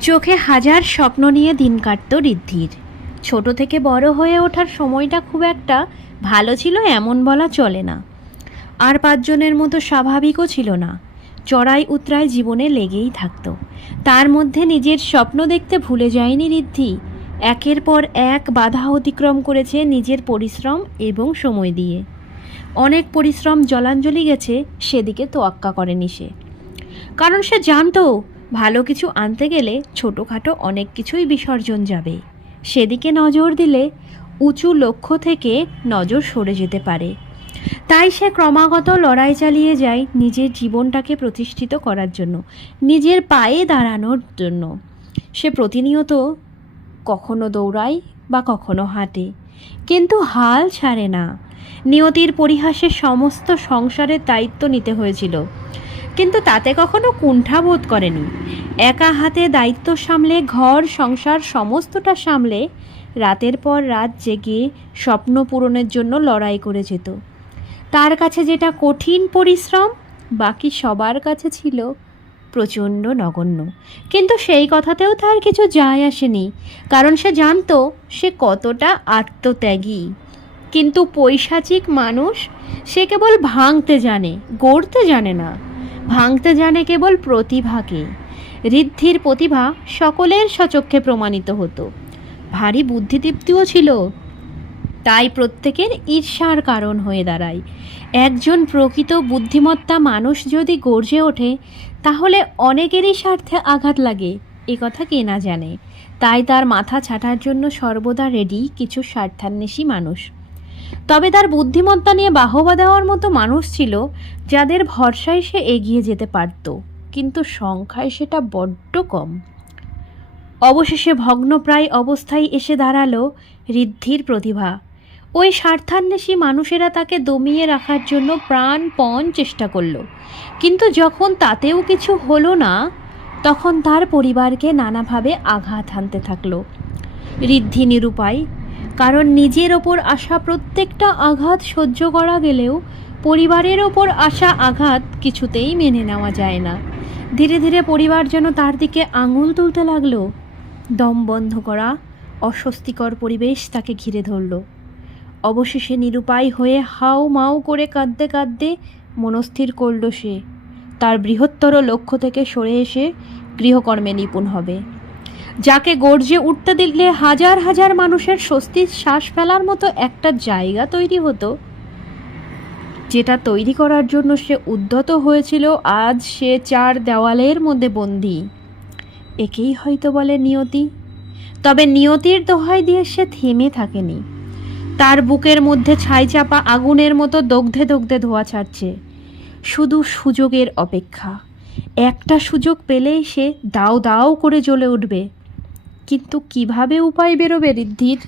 চোখে হাজার স্বপ্ন নিয়ে দিন কাটত ঋদ্ধির। ছোট থেকে বড় হয়ে ওঠার সময়টা খুব একটা ভালো ছিল এমন বলা চলে না, আর পাঁচজনের মতো স্বাভাবিকও ছিল না। চড়াই উতরাই জীবনে লেগেই থাকতো। তার মধ্যে নিজের স্বপ্ন দেখতে ভুলে যায়নি ঋদ্ধি। একের পর এক বাধা অতিক্রম করেছে নিজের পরিশ্রম এবং সময় দিয়ে। অনেক পরিশ্রম জলাঞ্জলি গেছে, সেদিকে তোয়াক্কা করেনি সে। কারণ সে জানতো ভালো কিছু আনতে গেলে ছোটোখাটো অনেক কিছুই বিসর্জন যাবে। সেদিকে নজর দিলে উঁচু লক্ষ্য থেকে নজর সরে যেতে পারে। তাই সে ক্রমাগত লড়াই চালিয়ে যায় নিজের জীবনটাকে প্রতিষ্ঠিত করার জন্য, নিজের পায়ে দাঁড়ানোর জন্য। সে প্রতিনিয়ত কখনো দৌড়ায় বা কখনো হাঁটে, কিন্তু হাল ছাড়ে না। নিয়তির পরিহাসে সমস্ত সংসারের দায়িত্ব নিতে হয়েছিল, কিন্তু তাতে কখনো কুণ্ঠা বোধ করেনি। একা হাতে দায়িত্ব সামলে ঘর সংসার সমস্তটা সামলে রাতের পর রাত জেগে স্বপ্ন পূরণের জন্য লড়াই করে যেত। তার কাছে যেটা কঠিন পরিশ্রম, বাকি সবার কাছে ছিল প্রচণ্ড নগণ্য। কিন্তু সেই কথাতেও তার কিছু যায় আসেনি, কারণ সে জানতো সে কতটা আত্মত্যাগী। কিন্তু পৈশাচিক মানুষ, সে কেবল ভাঙতে জানে, গড়তে জানে না। ভাঙতে জানে কেবল প্রতিভাকে। ঋদ্ধির প্রতিভা সকলের সচক্ষে প্রমাণিত হতো। ভারী বুদ্ধিদীপ্তিও ছিল, তাই প্রত্যেকের ঈর্ষার কারণ হয়ে দাঁড়ায়। একজন প্রকৃত বুদ্ধিমত্তা মানুষ যদি গর্জে ওঠে, তাহলে অনেকেরই স্বার্থে আঘাত লাগে, এ কথা কে না জানে। তাই তার মাথা ছাটার জন্য সর্বদা রেডি কিছু স্বার্থান্বেষী মানুষ। তবে তার বুদ্ধিমত্তা নিয়ে বাহবা দেওয়ার মতো মানুষ ছিল, যাদের ভরসায় সে এগিয়ে যেতে পারত, কিন্তু সংখ্যায় সেটা বড্ড কম। অবশেষে ভগ্নপ্রায় অবস্থায় এসে দাঁড়ালো ঋদ্ধির প্রতিভা। ওই স্বার্থান্বেষী মানুষেরা তাকে দমিয়ে রাখার জন্য প্রাণপণ চেষ্টা করলো, কিন্তু যখন তাতেও কিছু হলো না, তখন তার পরিবারকে নানাভাবে আঘাত হানতে থাকলো। ঋদ্ধি নিরুপায়, কারণ নিজের ওপর আসা প্রত্যেকটা আঘাত সহ্য করা গেলেও পরিবারের ওপর আসা আঘাত কিছুতেই মেনে নেওয়া যায় না। ধীরে ধীরে পরিবার যেন তার দিকে আঙুল তুলতে লাগলো। দম বন্ধ করা অস্বস্তিকর পরিবেশ তাকে ঘিরে ধরল। অবশেষে নিরুপায় হয়ে হাউ মাউ করে কাঁদতে কাঁদতে মনস্থির করল সে তার বৃহত্তর লক্ষ্য থেকে সরে এসে গৃহকর্মে নিপুণ হবে। যাকে গর্জে উঠতে দিলে হাজার হাজার মানুষের স্বস্তির শ্বাস ফেলার মতো একটা জায়গা তৈরি হতো, যেটা তৈরি করার জন্য সে উদ্যত হয়েছিল, আজ সে চার দেওয়ালের মধ্যে বন্দী। একেই হয়তো বলে নিয়তি। তবে নিয়তির দোহাই দিয়ে সে থেমে থাকেনি। তার বুকের মধ্যে ছাই চাপা আগুনের মতো দগ্ধে দগ্ধে ধোঁয়া ছাড়ছে। শুধু সুযোগের অপেক্ষা। একটা সুযোগ পেলেই সে দাও দাও করে জ্বলে উঠবে। কিন্তু কিভাবে উপায় বেরোবে ঋদ্ধির?